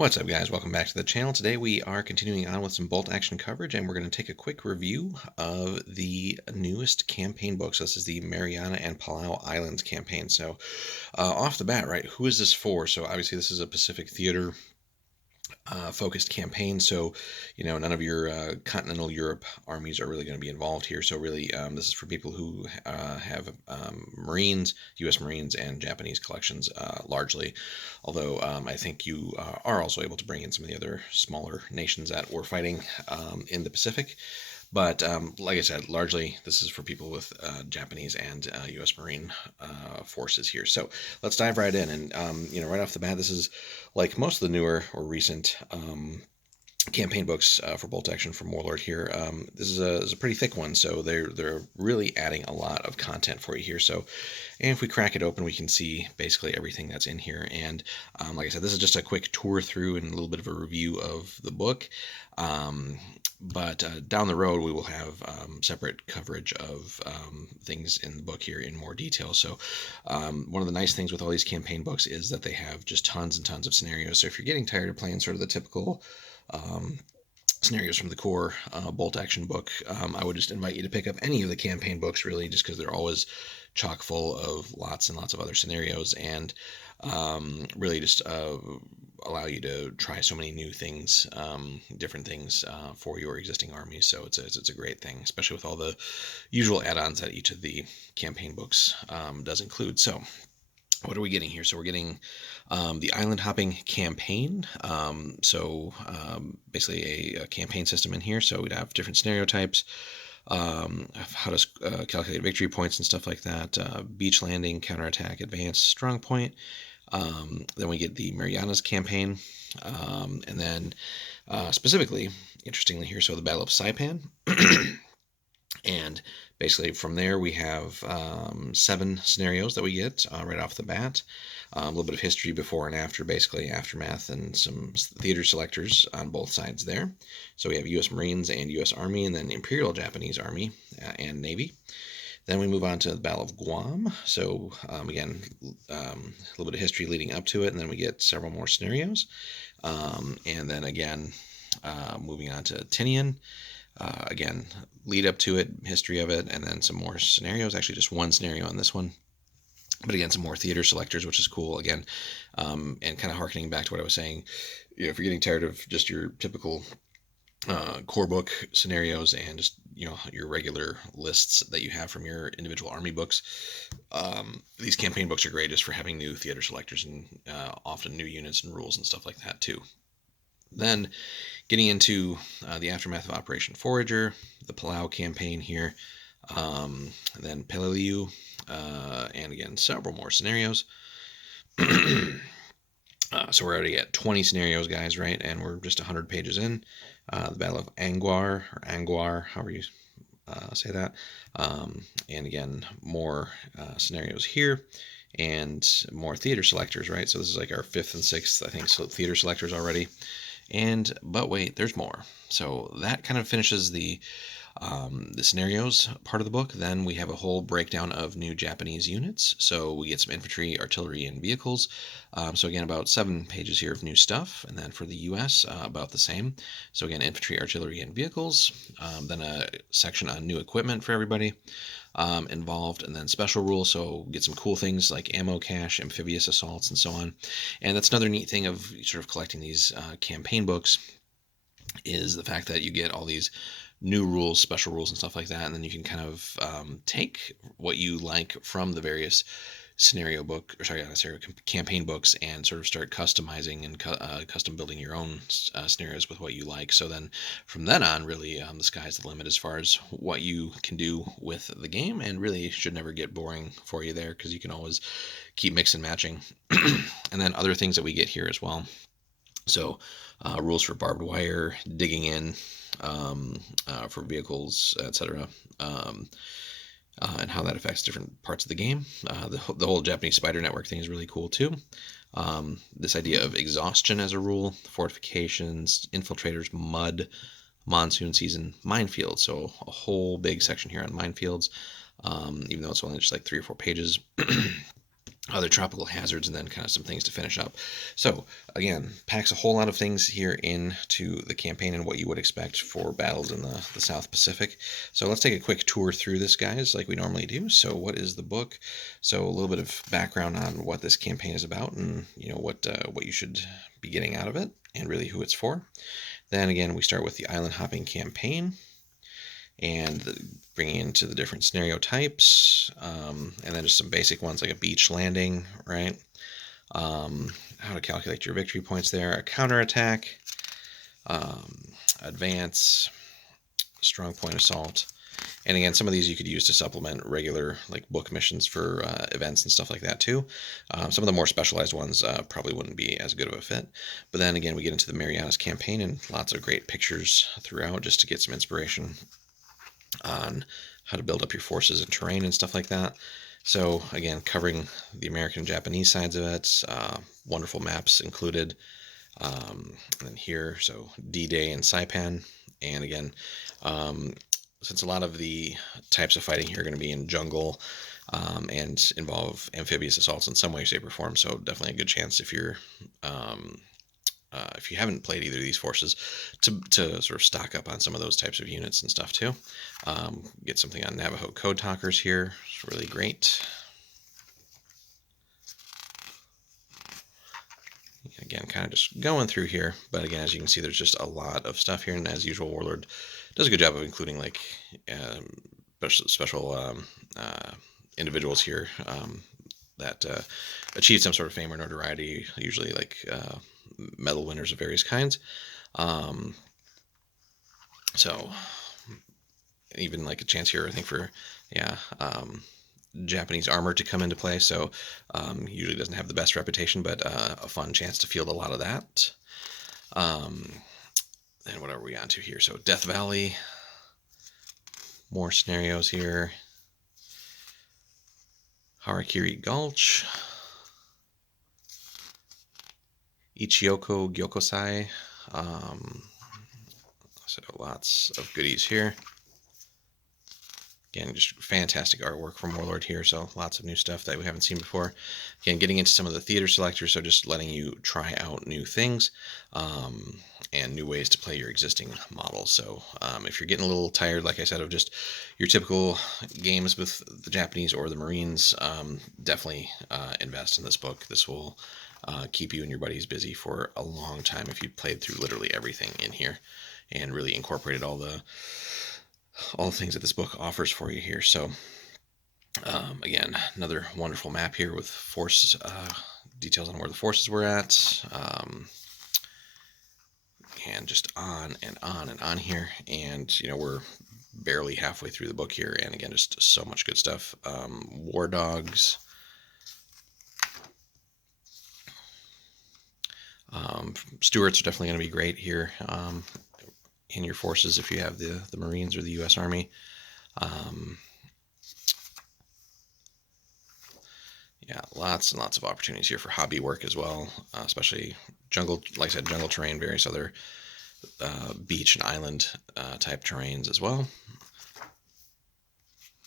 What's up, guys? Welcome back to the channel. Today we are continuing on with some bolt action coverage, and we're going to take a quick review of the newest campaign books. This is the Mariana and Palau Islands campaign. So off the bat, right, who is this for? So obviously this is a Pacific Theater focused campaign, so none of your continental Europe armies are really going to be involved here. So really, this is for people who have Marines, U.S. Marines, and Japanese collections largely. Although I think you are also able to bring in some of the other smaller nations that were fighting in the Pacific. But like I said, largely this is for people with Japanese and U.S. Marine forces here. So let's dive right in. And right off the bat, this is like most of the newer or recent campaign books for bolt action from Warlord here. This is a pretty thick one, so they're really adding a lot of content for you here. So, and if we crack it open, we can see basically everything that's in here. And like I said, this is just a quick tour through and a little bit of a review of the book. But down the road, we will have separate coverage of things in the book here in more detail. So one of the nice things with all these campaign books is that they have just tons and tons of scenarios. So if you're getting tired of playing sort of the typical scenarios from the core bolt action book, I would just invite you to pick up any of the campaign books, really, just because they're always chock full of lots and lots of other scenarios, and really just allow you to try so many new things, different things for your existing armies. So it's a great thing, especially with all the usual add-ons that each of the campaign books does include. So what are we getting here? So we're getting the island hopping campaign. Basically a campaign system in here. So we'd have different scenario types, how to calculate victory points and stuff like that. Beach landing, counterattack, advance, strong point. Then we get the Mariana's campaign, and then specifically, interestingly here, so the Battle of Saipan. And basically from there we have 7 scenarios that we get right off the bat. A little bit of history before and after, basically aftermath, and some theater selectors on both sides there. So we have U.S. Marines and U.S. Army, and then Imperial Japanese Army and Navy. Then we move on to the Battle of Guam. So again, a little bit of history leading up to it, and then we get several more scenarios. And then again, moving on to Tinian. Again, lead up to it, history of it, and then some more scenarios. Actually, just one scenario on this one. But again, some more theater selectors, which is cool. Again, and kind of harkening back to what I was saying, if you're getting tired of just your typical core book scenarios and just your regular lists that you have from your individual army books, these campaign books are great just for having new theater selectors and often new units and rules and stuff like that too. Then getting into the aftermath of Operation Forager, the Palau Campaign here, then Peleliu, and again, several more scenarios. So we're already at 20 scenarios, guys, right? And we're just 100 pages in. The Battle of Anguar, or Anguar, however you say that. And again, more scenarios here, and more theater selectors, right? So this is like our 5th and 6th, I think, so theater selectors already. But wait, there's more. So that kind of finishes the scenarios part of the book. Then we have a whole breakdown of new Japanese units. So we get some infantry, artillery, and vehicles. So again, about 7 pages here of new stuff. And then for the U.S., about the same. So again, infantry, artillery, and vehicles. Then a section on new equipment for everybody involved, and then special rules, so get some cool things like ammo cache, amphibious assaults, and so on. And that's another neat thing of sort of collecting these campaign books, is the fact that you get all these new rules, special rules, and stuff like that, and then you can kind of take what you like from the various campaign books and sort of start customizing and custom building your own scenarios with what you like. So then from then on, really, the sky's the limit as far as what you can do with the game, and really should never get boring for you there, because you can always keep mix and matching. And then other things that we get here as well. So rules for barbed wire, digging in, for vehicles, etc., and how that affects different parts of the game. The whole Japanese spider network thing is really cool too. This idea of exhaustion as a rule, fortifications, infiltrators, mud, monsoon season, minefields. So a whole big section here on minefields, even though it's only just like 3 or 4 pages. other tropical hazards, and then kind of some things to finish up. So again, packs a whole lot of things here into the campaign and what you would expect for battles in the South Pacific. So let's take a quick tour through this, guys, like we normally do. So what is the book? So a little bit of background on what this campaign is about, and what you should be getting out of it, and really who it's for. Then again, we start with the island hopping campaign, and bringing into the different scenario types, and then just some basic ones like a beach landing, right? How to calculate your victory points there, a counterattack, advance, strong point assault. And again, some of these you could use to supplement regular like book missions for events and stuff like that too. Some of the more specialized ones probably wouldn't be as good of a fit. But then again, we get into the Mariana's campaign and lots of great pictures throughout just to get some inspiration on how to build up your forces and terrain and stuff like that. So again, covering the American and Japanese sides of it, wonderful maps included. And then here, so D-Day and Saipan. And again, since a lot of the types of fighting here are going to be in jungle and involve amphibious assaults in some way, shape, or form, so definitely a good chance if you haven't played either of these forces, to sort of stock up on some of those types of units and stuff too. Get something on Navajo Code Talkers here. It's really great. Again, kind of just going through here, but again, as you can see, there's just a lot of stuff here, and as usual, Warlord does a good job of including like special individuals here that achieve some sort of fame or notoriety, usually like medal winners of various kinds. So even like a chance here, I think, for Japanese armor to come into play. So usually doesn't have the best reputation, but a fun chance to field a lot of that. And what are we on to here? So Death Valley, more scenarios here. Harakiri Gulch, Ichiyoko Gyokosai. So lots of goodies here. Again, just fantastic artwork from Warlord here, so lots of new stuff that we haven't seen before. Again, getting into some of the theater selectors, so just letting you try out new things and new ways to play your existing models. So if you're getting a little tired, like I said, of just your typical games with the Japanese or the Marines, definitely invest in this book. This will keep you and your buddies busy for a long time if you played through literally everything in here and really incorporated all the things that this book offers for you here. So again, another wonderful map here with force details on where the forces were at, and just on and on and on here. And we're barely halfway through the book here, and again, just so much good stuff. War dogs. Stewards are definitely going to be great here in your forces if you have the Marines or the U.S. Army. Yeah, lots and lots of opportunities here for hobby work as well, especially jungle, like I said, jungle terrain, various other beach and island type terrains as well.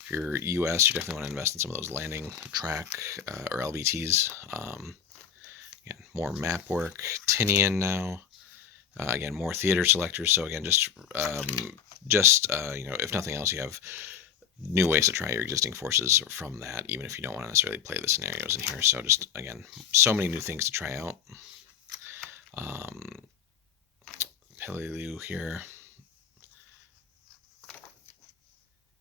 If you're U.S., you definitely want to invest in some of those landing track or LBTs. Again, more map work. Tinian now. Again, more theater selectors. So again, just if nothing else, you have new ways to try your existing forces from that, even if you don't want to necessarily play the scenarios in here. So just again, so many new things to try out. Peleliu here.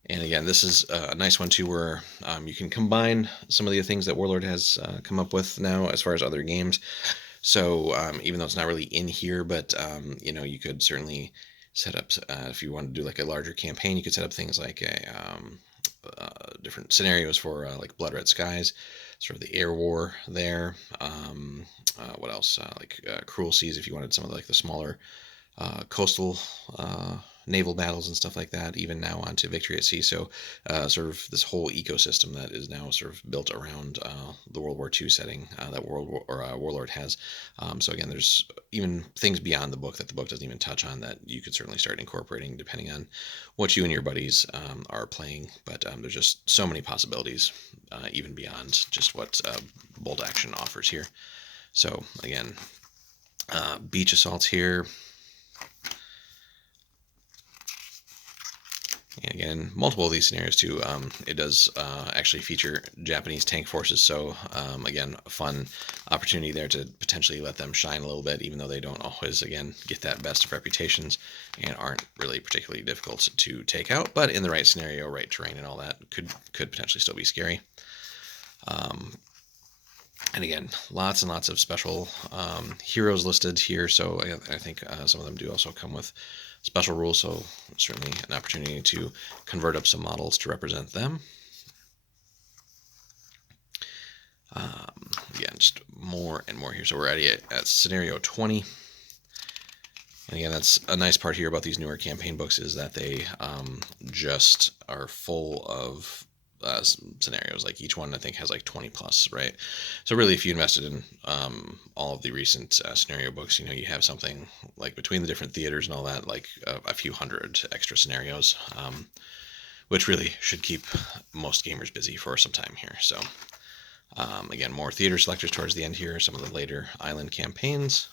And again, this is a nice one too, where you can combine some of the things that Warlord has come up with now as far as other games. So even though it's not really in here, but you could certainly set up, if you want to do like a larger campaign, you could set up things like different scenarios for like Blood Red Skies, sort of the air war there. What else? Like Cruel Seas, if you wanted some of the smaller coastal naval battles and stuff like that, even now onto Victory at Sea. So sort of this whole ecosystem that is now sort of built around the World War II setting that Warlord has. So again, there's even things beyond the book that the book doesn't even touch on that you could certainly start incorporating depending on what you and your buddies are playing. But there's just so many possibilities even beyond just what bolt action offers here. So again, beach assaults here. And again, multiple of these scenarios too. It does actually feature Japanese tank forces, so again, a fun opportunity there to potentially let them shine a little bit, even though they don't always, again, get that best of reputations and aren't really particularly difficult to take out. But in the right scenario, right terrain, and all that, could potentially still be scary. And again, lots and lots of special heroes listed here. So I think some of them do also come with special rules. So certainly an opportunity to convert up some models to represent them. Again, just more and more here. So we're already at scenario 20. And again, that's a nice part here about these newer campaign books, is that they just are full of scenarios. Like each one I think has like 20 plus, right? So really, if you invested in all of the recent scenario books, you know, you have something like, between the different theaters and all that, like a few hundred extra scenarios, which really should keep most gamers busy for some time here. So again, more theater selectors towards the end here, some of the later island campaigns.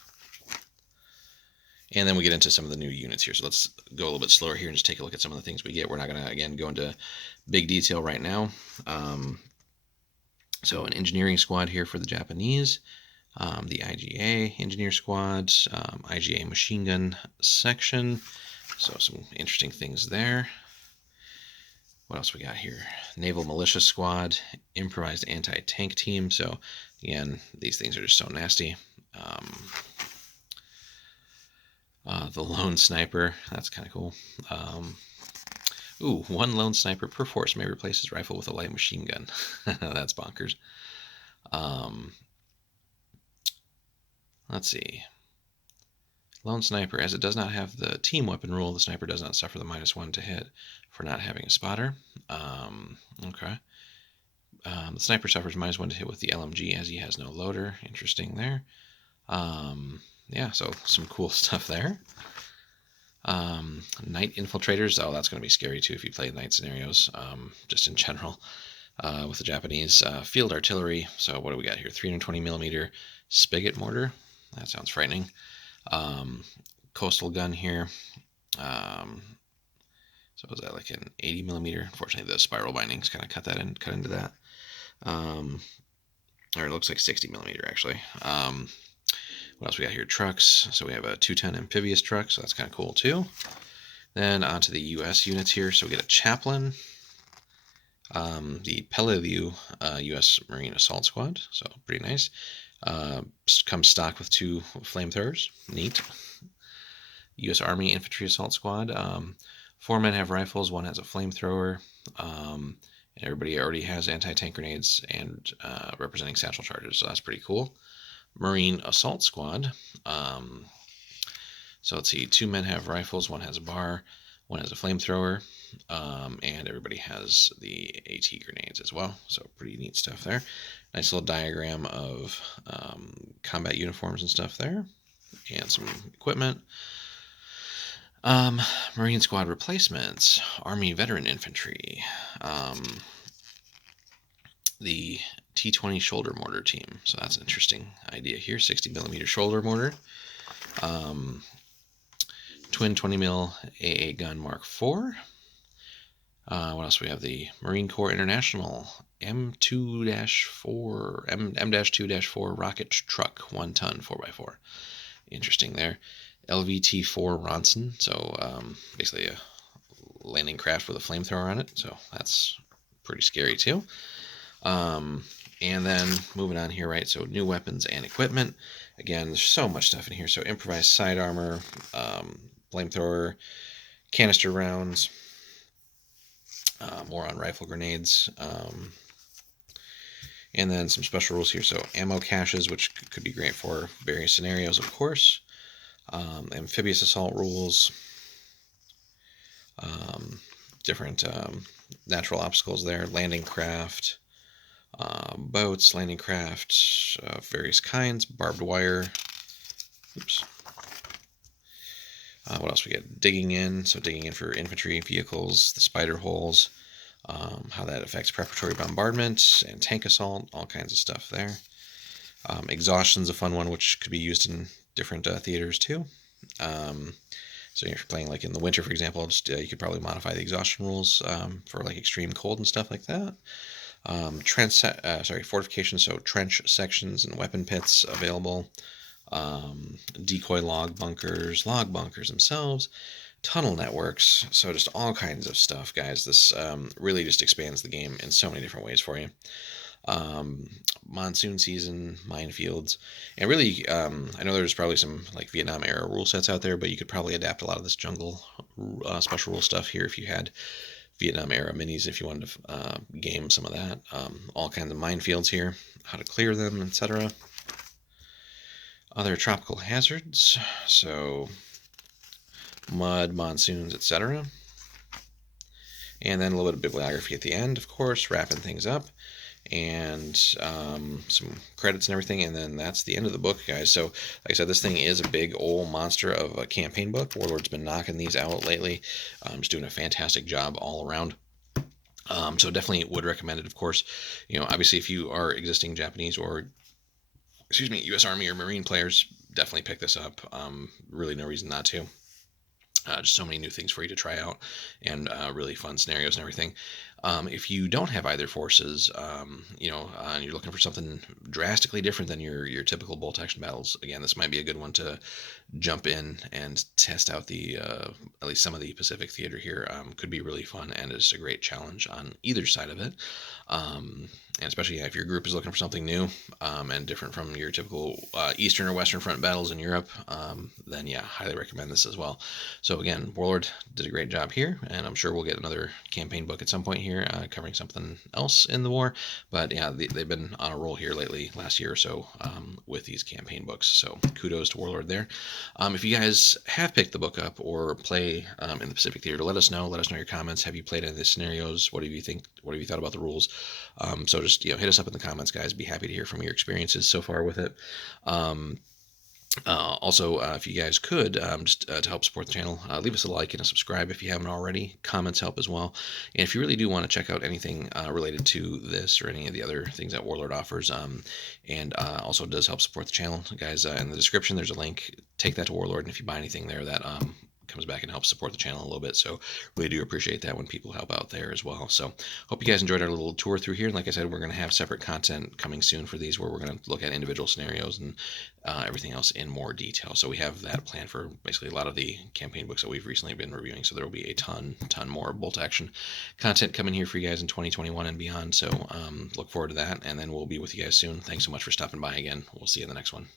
And then we get into some of the new units here. So let's go a little bit slower here and just take a look at some of the things we get. We're not going to, again, go into big detail right now. So an engineering squad here for the Japanese, the IGA engineer squad, IGA machine gun section. So some interesting things there. What else we got here? Naval militia squad, improvised anti-tank team. So again, these things are just so nasty. The lone sniper, that's kind of cool. Ooh, one lone sniper per force may replace his rifle with a light machine gun. That's bonkers. Let's see. Lone sniper, as it does not have the team weapon rule, the sniper does not suffer the -1 to hit for not having a spotter. Okay. The sniper suffers -1 to hit with the LMG as he has no loader. Interesting there. Yeah, so some cool stuff there. Night infiltrators. Oh, that's going to be scary too if you play night scenarios, just in general, with the Japanese. Field artillery. So what do we got here? 320 millimeter spigot mortar. That sounds frightening. Coastal gun here. So is that like an 80 millimeter? Unfortunately, the spiral bindings kind of cut into that. Or it looks like 60 millimeter actually. What else we got here? Trucks. So we have a 210 amphibious truck, so that's kind of cool too. Then onto the U.S. units here. So we get a chaplain, the Peleliu U.S. Marine Assault Squad, so pretty nice. Comes stocked with 2 flamethrowers. Neat. U.S. Army Infantry Assault Squad. 4 men have rifles, 1 has a flamethrower. And everybody already has anti-tank grenades and representing satchel charges, so that's pretty cool. Marine Assault Squad. So let's see, 2 men have rifles, 1 has a bar, 1 has a flamethrower, and everybody has the AT grenades as well. So pretty neat stuff there. Nice little diagram of combat uniforms and stuff there, and some equipment. Marine Squad replacements, Army Veteran Infantry, the T-20 shoulder mortar team. So that's an interesting idea here. 60 millimeter shoulder mortar. Twin 20 mil AA gun Mark IV. What else? We have the Marine Corps International M2-4 rocket truck, 1 ton 4x4. Interesting there. LVT-4 Ronson. So basically a landing craft with a flamethrower on it. So that's pretty scary too. And then moving on here, right? So new weapons and equipment. Again, there's so much stuff in here. So improvised side armor, flamethrower, canister rounds, more on rifle grenades, and then some special rules here. So ammo caches, which could be great for various scenarios, of course. Amphibious assault rules, different natural obstacles there, landing craft, boats, landing craft, various kinds, barbed wire. Oops. What else we get? Digging in. So digging in for infantry vehicles, the spider holes, how that affects preparatory bombardment and tank assault, all kinds of stuff there. Exhaustion's a fun one, which could be used in different theaters too. So if you're playing like in the winter, for example, just you could probably modify the exhaustion rules for like extreme cold and stuff like that. Fortifications, so trench sections and weapon pits available. Decoy log bunkers themselves, tunnel networks. So just all kinds of stuff, guys. This really just expands the game in so many different ways for you. um, Monsoon season, Minefields, and really, I know there's probably some like Vietnam era rule sets out there, but you could probably adapt a lot of this jungle special rule stuff here if you had Vietnam era minis, if you wanted to game some of that. All kinds of minefields here, how to clear them, etc. Other tropical hazards, so mud, monsoons, etc. And then a little bit of bibliography at the end, of course, wrapping things up, and some credits and everything, and then that's the end of the book, guys. So like I said, this thing is a big old monster of a campaign book. Warlord's been knocking these out lately, just doing a fantastic job all around. So definitely would recommend it. Of course, obviously if you are existing Japanese or U.S. Army or Marine players, definitely pick this up. Really no reason not to. Just so many new things for you to try out, and really fun scenarios and everything. If you don't have either forces, and you're looking for something drastically different than your typical bolt action battles, again, this might be a good one to jump in and test out the at least some of the Pacific theater here. Could be really fun, and it's a great challenge on either side of it. And especially if your group is looking for something new and different from your typical Eastern or Western Front battles in Europe, then yeah, highly recommend this as well. So again, Warlord did a great job here, and I'm sure we'll get another campaign book at some point here covering something else in the war. But yeah, they've been on a roll here lately, last year or so, with these campaign books. So kudos to Warlord there. If you guys have picked the book up or play in the Pacific Theater, let us know. Let us know your comments. Have you played any of the scenarios? What do you think? What have you thought about the rules? So just hit us up in the comments, guys. Be happy to hear from your experiences so far with it. Also, if you guys could, just to help support the channel, leave us a like and a subscribe if you haven't already. Comments help as well. And if you really do want to check out anything related to this or any of the other things that Warlord offers, and also does help support the channel, guys, in the description there's a link. Take that to Warlord, and if you buy anything there, that comes back and helps support the channel a little bit. So really do appreciate that when people help out there as well. So hope you guys enjoyed our little tour through here. And like I said, we're going to have separate content coming soon for these, where we're going to look at individual scenarios and everything else in more detail. So we have that planned for basically a lot of the campaign books that we've recently been reviewing. So there will be a ton more bolt action content coming here for you guys in 2021 and beyond. So look forward to that, and then we'll be with you guys soon. Thanks so much for stopping by again. We'll see you in the next one.